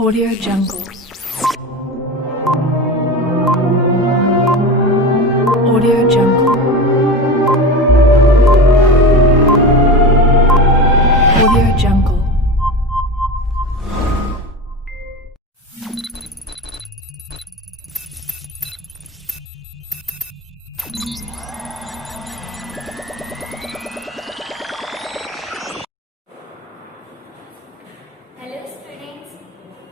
Audio Jungle. Audio Jungle. Audio Jungle. Hello students,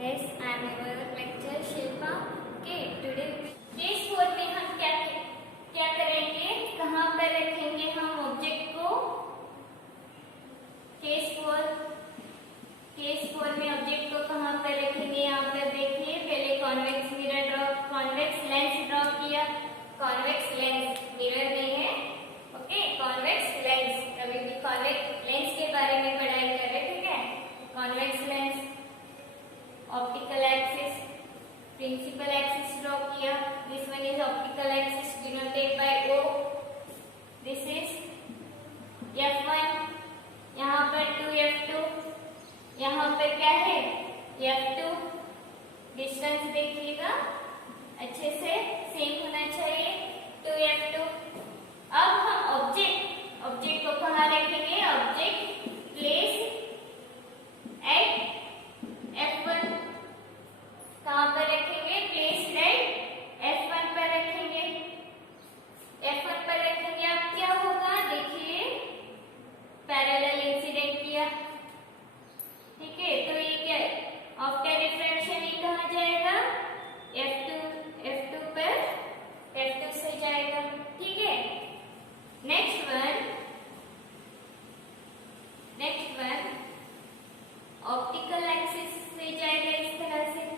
yes I am your lecturer Shilpa. Okay, today case 4 में हम क्या करेंगे, कहाँ पर रखेंगे हम ऑब्जेक्ट को। केस 4 में ऑब्जेक्ट को कहाँ पर रखेंगे, यहाँ पर देखिए। पहले convex mirror draw, convex lens draw किया। कॉन्वेक्स लेंस, मिरर नहीं है, ओके। कॉन्वेक्स लेंस, कभी भी कॉन्वेक्स लेंस के बारे में पढ़ाई कर रहे, ठीक है। Convex lens, optical axis, principal axis draw किया। This one is optical axis denoted by O. This is F1, यहाँ पर 2F2, यहाँ पर क्या है F2। डिस्टेंस देखिएगा अच्छे से, सेम होना चाहिए 2F2। अब हम ऑब्जेक्ट को कहाँ रखेंगे, ऑब्जेक्ट प्लेस एट F1, कहाँ पर रखेंगे, प्लेस एट F1 पर रखेंगे। F1 पर रखेंगे, अब क्या होगा देखिए, पैरेलल इंसिडेंट किया, ठीक है। तो ये क्या, आफ्टर रिफ्रैक्शन ये कहाँ जाएगा, F2 पर, F2 से जाएगा, ठीक है। नेक्स्ट वन ऑप्टिकल एक्सिस से जाएगा इस तरह से।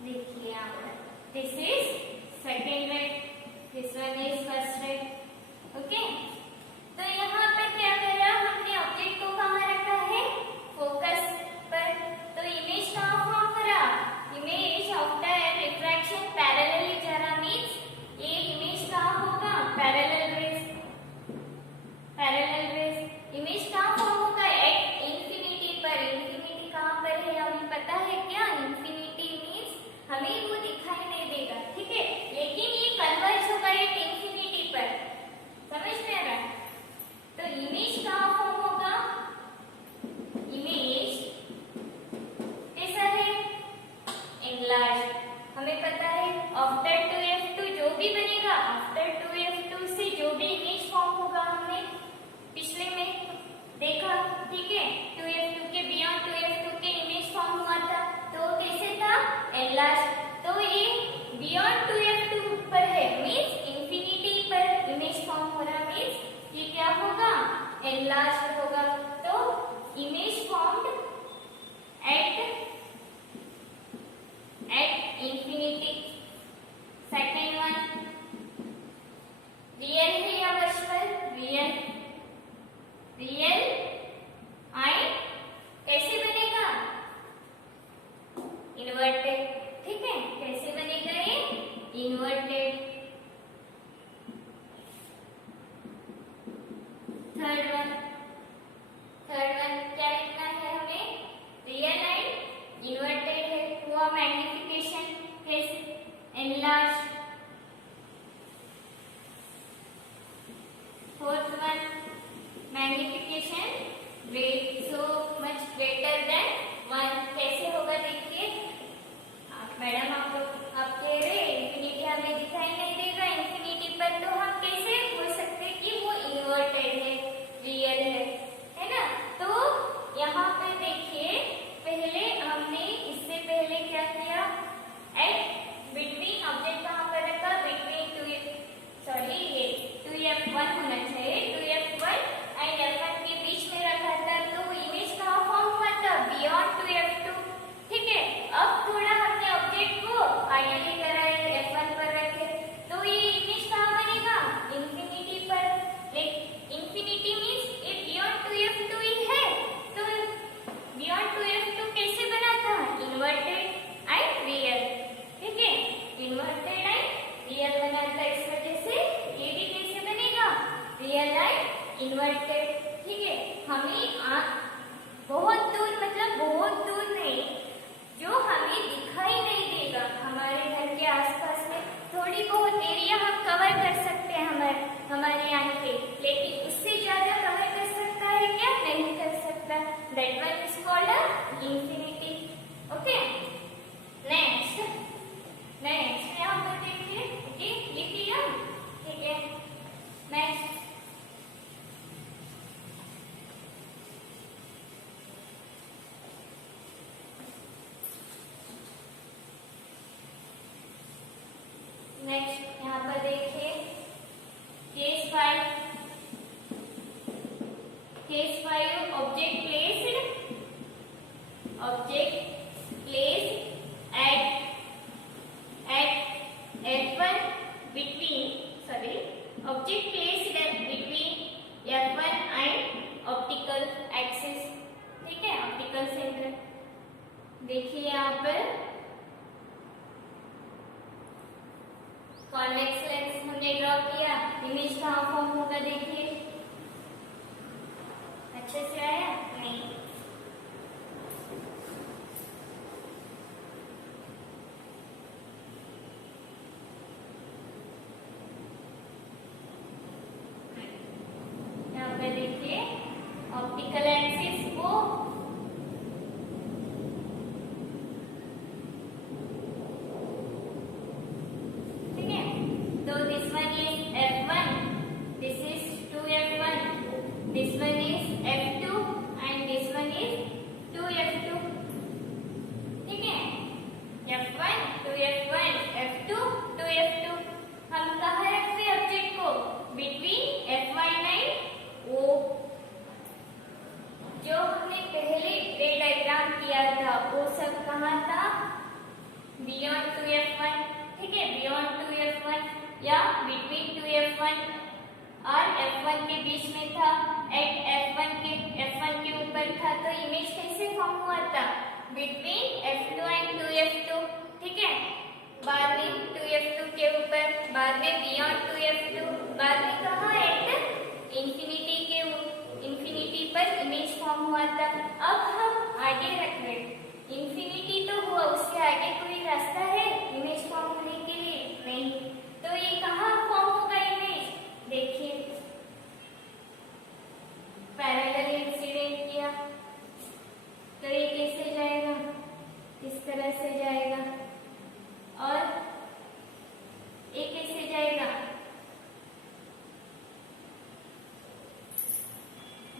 देखिए यहाँ पर, दिस इज सेकेंड रे, this one is first ray, okay. तो यहाँ पर क्या करा हमने, ऑब्जेक्ट को कहाँ रखा है, फोकस पर। तो इमेज कहाँ फॉर्म करा, इमेज आफ्टर रिफ्रैक्शन पैरेलली जा रहा, मींस ये इमेज कहाँ होगा, पैरेलल रेज। इमेज कहाँ फॉर्म होगा, एट इंफिनिटी पर। इंफिनिटी कहाँ पर है हमें पता है क्या, इंफिनिटी मींस हमें वो दिखाई नहीं देगा, ठीक है, लेकिन ये कन्वर्ज होगा एट इंफिनिटी पर। समझ में आ रहा है। तो इमेज कहाँ फॉर्म होगा, इमेज कैसा है, एनलार्ज। हमें पता है आफ्टर 2F2 जो भी बनेगा, आफ्टर 2F2 से जो भी इमेज फॉर्म होगा, हमने पिछले में देखा, ठीक है। 2F2 के बियॉन्ड 2F2 के इमेज फॉर्म हुआ था, तो कैसे था, एनलार्ज। तो ये बियॉन्ड 2F2 पर है, मींस इंफिनिटी पर इमेज फॉर्म हो रहा, मींस ये क्या होगा, एनलार्ज होगा। तो image formed at infinity. Second one real है या वर्चुअल, रियल आई कैसे बनेगा, इन्वर्टेड, ठीक है। कैसे बनेगा ये, इन्वर्टेड। थर्ड वन क्या लिखना है हमें, रियल आई इन्वर्टेड है, हुआ मैग्निफिकेशन, कैसे, enlarge. Fourth one magnification great, so much greater than 1, कैसे होगा देखिए। मैडम आप कह रहे इंफिनिटी हमें दिखाई नहीं देगा इंफिनिटी पर, तो हम कैसे बोल सकते कि वो इन्वर्टेड है, रियल है ना। तो यहाँ पे देखिए, पहले हमने इससे पहले क्या किया, एट बिटवीन ऑब्जेक्ट कहाँ पर रखा, बिटवीन 2F1 होना चाहिए, 2F1 एंड F1 के बीच में रखा था। तो इमेज कहाँ फॉर्म हुआ था, बियॉन्ड 2F2, ठीक है। अब थोड़ा हमने ऑब्जेक्ट को इन्वर्टेड, ठीक है। हमें बहुत दूर, मतलब बहुत दूर नहीं, जो हमें दिखाई नहीं देगा, हमारे घर के आसपास में थोड़ी बहुत एरिया हम कवर कर सकते हैं हमारी आंखें, लेकिन उससे ज्यादा कवर कर सकता है क्या? नहीं कर सकता। That one is called infinity. Okay, next यहाँ पर देखिए। ओके, लिख लिया, ठीक है। नेक्स्ट यहाँ पर देखिए case 5 object placed at F1 object placed between F1 and optical axis, ठीक है, ऑप्टिकल सेंटर। देखिए यहाँ पर कॉन्वेक्स लेंस हमने ड्रॉ किया, इमेज कहाँ फॉर्म होगा देखिए, अच्छे से आया? नहीं, यहाँ पे देखिए ऑप्टिकल एक्सिस को this one is F1, this is 2F1, this one is F2 and this one is 2F2, ठीक है। F1 2F1 F2 2F2। हम कहाँ रखते हैं ऑब्जेक्ट को? Between F1 and O। जो हमने पहले रे डायग्राम किया था वो सब कहाँ था? बियॉन्ड 2F1, ठीक है, बियॉन्ड 2F1 या बिटवीन 2F1 और F1 के बीच में था, एट F1 के ऊपर था, तो इमेज कैसे फॉर्म हुआ था? बिटवीन F2 एंड 2F2, ठीक है। बाद में 2F2 के ऊपर, बाद में बियॉन्ड 2F2, बाद में कहाँ? एट इंफिनिटी पर इमेज फॉर्म हुआ था। अब हम आगे रख रहे, इंफिनिटी तो हुआ, उससे आगे कोई रास्ता है इमेज फॉर्म होने के लिए? नहीं, तो ये कहाँ फॉर्म होगा इमेज? देखिए पैरेलल इंसिडेंट किया तो ये कैसे जाएगा? इस तरह से जाएगा, और ये कैसे जाएगा?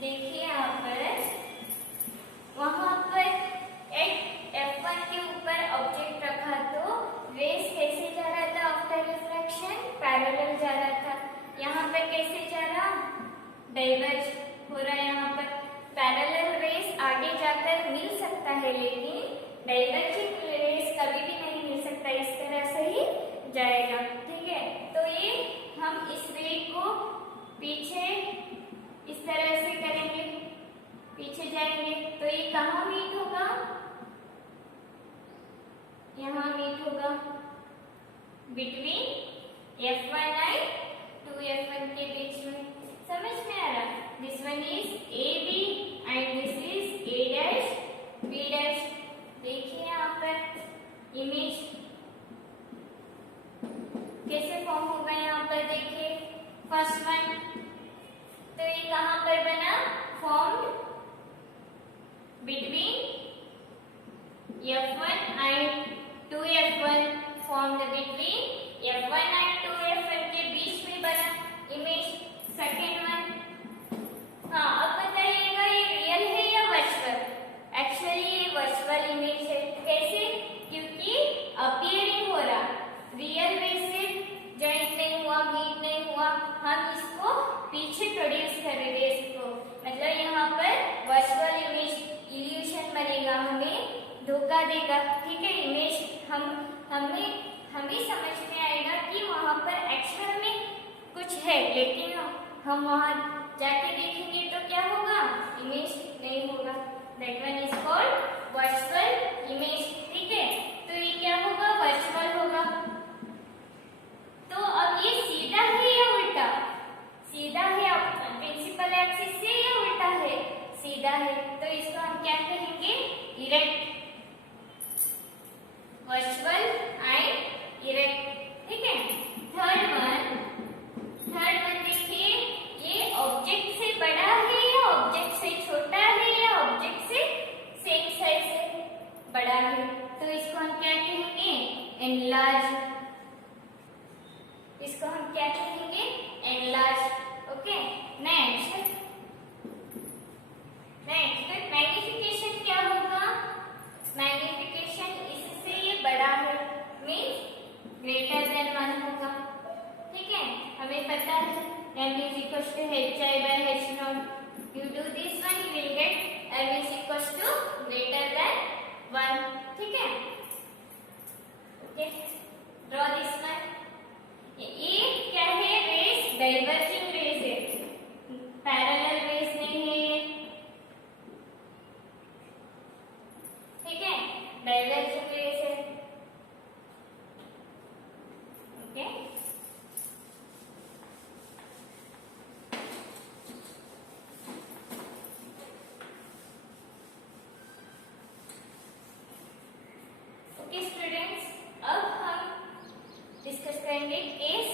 देखिए यहाँ पर, वहां पर एक F1 के ऊपर ऑब्जेक्ट रखा तो रेस कैसे जा रहा था? आफ्टर रिफ्रैक्शन पैरेलल जा रहा था। यहाँ पर कैसे जा रहा? डाइवर्ज हो रहा है। यहाँ पर पैरेलल रेस आगे जाकर मिल सकता है, लेकिन डाइवर्जिंग रेस कभी भी नहीं मिल सकता, इस तरह से ही जाएगा, ठीक है। तो ये हम इस रे को पीछे इस तरह से करेंगे, पीछे जाएंगे, तो ये कहाँ मीट होगा? यहाँ मीट होगा बिटवीन F1 एंड 2F1 के बीच में। समझ में आ रहा? This one is AB and this is A dash B dash. देखिए यहाँ पर इमेज कैसे फॉर्म होगा। यहाँ पर देखिए फर्स्ट वन, तो ये कहाँ पर बना? Form between F1 and 2F1, formed between F1 and 2F1 के बीच में बना इमेज। सेकेंड वन, हाँ, अब बताइएगा ये रियल है या वर्चुअल? एक्चुअली ये वर्चुअल इमेज है। कैसे? क्योंकि अपीयरिंग हो रहा, रियल वे से जॉइंट नहीं हुआ, मीट नहीं हुआ, हम इसको पीछे प्रोड्यूस कर रहे हैं इसको, मतलब यहाँ पर वर्चुअल इमेज इल्यूशन बनेगा, हमें धोखा देगा, ठीक है। इमेज हमें समझ में आएगा कि वहाँ पर एक्चुअल में कुछ है, लेकिन हम वहाँ जाके देखेंगे तो क्या होगा? इमेज नहीं होगा। That one is called virtual image, ठीक है। तो ये क्या होगा? वर्चुअल होगा। तो अब ये सीधा है या उल्टा? सीधा है, प्रिंसिपल एक्सिस से या उल्टा है? सीधा है, तो इसको हम क्या कहेंगे? Erect, virtual and erect. ठीक है। थर्ड वन देखिए, ये ऑब्जेक्ट से बड़ा है या ऑब्जेक्ट से छोटा है या ऑब्जेक्ट से सेम साइज से बड़ा है, तो इसको हम क्या कहेंगे? एनलार्ज। इसको हम क्या कहेंगे? एनलार्ज। ओके। नेक्स्ट मैग्निफिकेशन क्या होगा? मैग्निफिकेशन इससे ये बड़ा है, मीन्स ग्रेटर देन 1 होगा। ठीक है, हमें पता है m is equals to hi by h naught. You do this one, you will get m is equals to greater than 1. ठीक है। Okay, draw this one. ये क्या है? रेस डाइवर्जिंग रेस है, पैरेलल रेस नहीं है ये। ठीक है, डाइवर्जिंग रेस है। ओके। ओके स्टूडेंट्स, अब हम डिस्कस करेंगे केस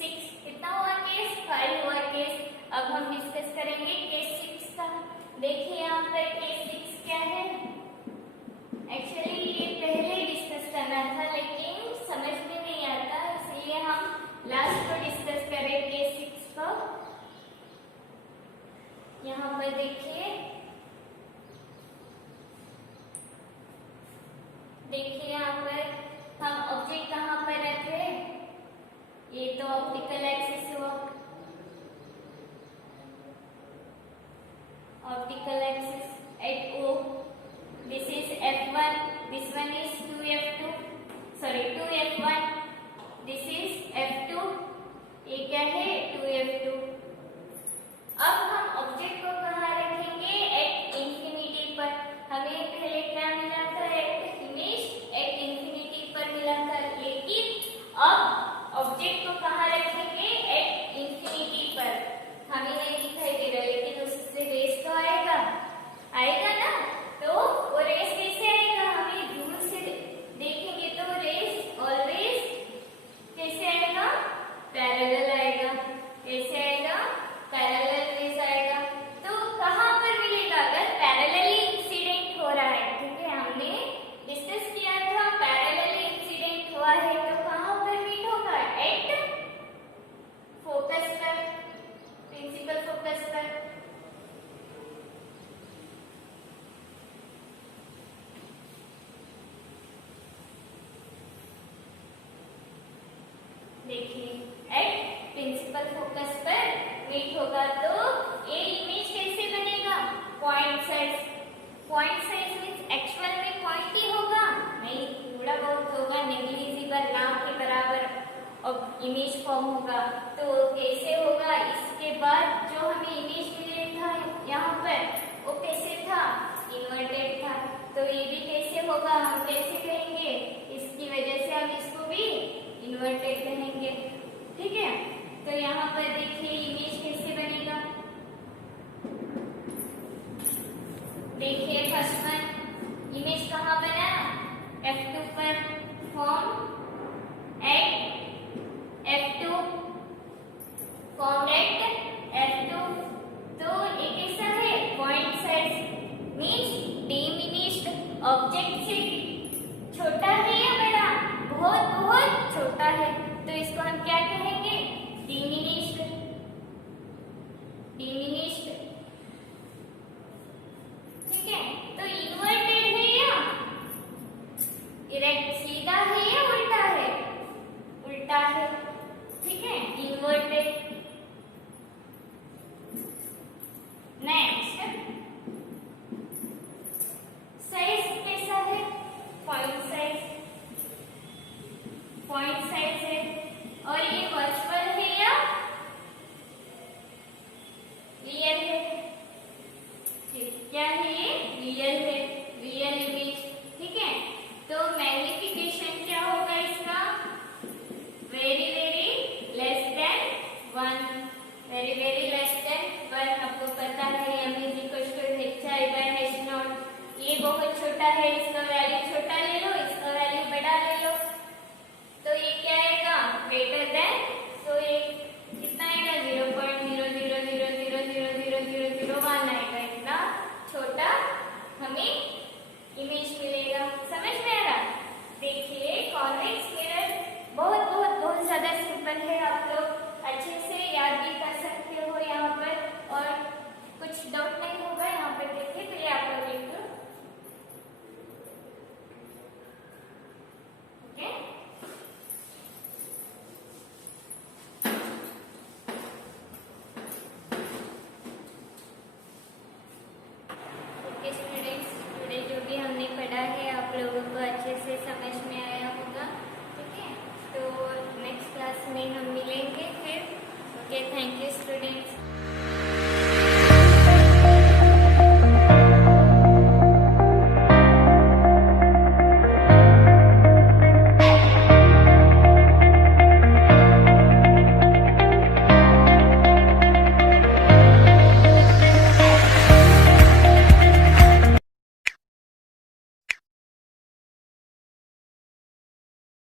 6। कितना हुआ केस? 5 हुआ केस। अब हम डिस्कस करेंगे केस 6 का। देखिए यहाँ पर केस 6 क्या है? एक्चुअली ये पहले डिस्कस करना था लेकिन समझ में नहीं आता, इसलिए हम लास्ट को डिस्कस करें केस 6 को। यहाँ पर देखिए यहाँ पर हम ऑब्जेक्ट कहाँ पर रख रहे हैं? ये तो ऑप्टिकल एक्सिस हुआ, optical axis at O. This is F1, this one is 2F2, sorry 2F1, this is F2, ये क्या है? 2F2। अब हम ऑब्जेक्ट को कहाँ रखेंगे? एट इंफिनिटी पर। हमें पहले क्या मिला था? एक इमेज एट इंफिनिटी पर मिला था, लेकिन अब ऑब्जेक्ट को कहाँ रखेंगे? एट इंफिनिटी पर। हमें नहीं दिखाई दे रहा, लेकिन उससे रेस तो आएगा ना, तो वो रेस कैसे आएगा? हमें दूर से देखेंगे तो रेस ऑलवेज कैसे आएगा? पैरेलल आएगा। कैसे आएगा? पैरेलल रेस आएगा। तो कहाँ पर मिलेगा? अगर पैरेलली इंसिडेंट हो रहा है, ठीक है, हमने डिस्कस किया था पैरेलली इंसिडेंट हुआ है तो कहाँ पर मीट होगा? एट फोकस पर, प्रिंसिपल फोकस पर। देखिए एट प्रिंसिपल फोकस पर मीट होगा तो ये इमेज कैसे बनेगा? Point size. Point size means actual में पॉइंट ही होगा नहीं, थोड़ा बहुत होगा, नेग्लिजिबल, ना के बराबर और इमेज फॉर्म होगा। तो कैसे होगा? इसके बाद जो हमें इमेज मिले था यहाँ पर, वो कैसे था? इन्वर्टेड था। तो ये भी कैसे होगा? हम कैसे कहेंगे? इसकी वजह से हम इसको भी इन्वर्टेड कहेंगे। ठीक है, तो यहाँ पर देखिए इमेज कैसे बनेगा। देखिए फर्स्ट वन, इमेज कहाँ बना? F2 पर। Form at F2, form at F2। तो ये कैसा है? Point size means diminished, object से छोटा है या बड़ा? बहुत बहुत छोटा है, तो इसको हम क्या कहेंगे? डिमिनिश्ड। डिमिनिश्ड। ठीक है, तो इन्वर्टेड है या इरेक्ट? सीधा है या उल्टा है? उल्टा है। ठीक है, इन्वर्टेड। नेक्स्ट, साइज कैसा है? Point size. पॉइंट साइज है। और ये वर्चुअल है या रियल है? क्या है ये? रियल है, रियल इमेज। ठीक है, तो मैग्निफिकेशन क्या होगा इसका? Very very less than 1, very very less than 1 में हम